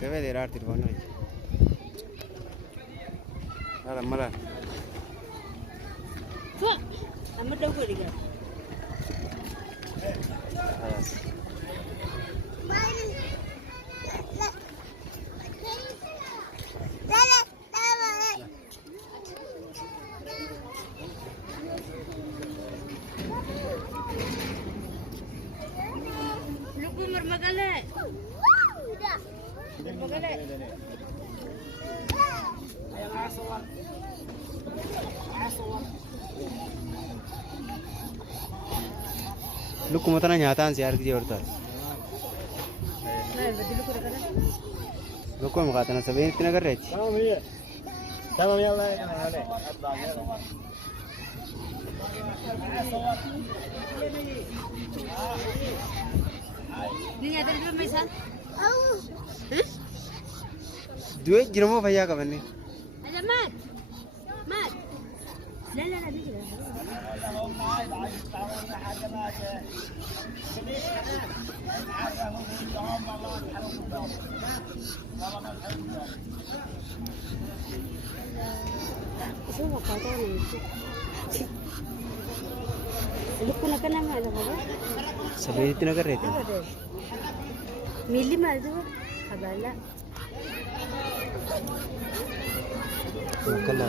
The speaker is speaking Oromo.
Deve de arti con noi. Allora, mala. I'm not going to Luku matana nyata sih harus diortar. Luku mau kata nasi ini tina kerja. Tamam yalla hadi. Ni ada dulu misal. Dua jeromo भैया का बने. Ada mat. Mat. لا لا لا بيجي. شو مقاطع نيجي. لكنا كنا ما هذا هو. सभी इतना कर रहे थे. मिली मार दो. खबर ला. कल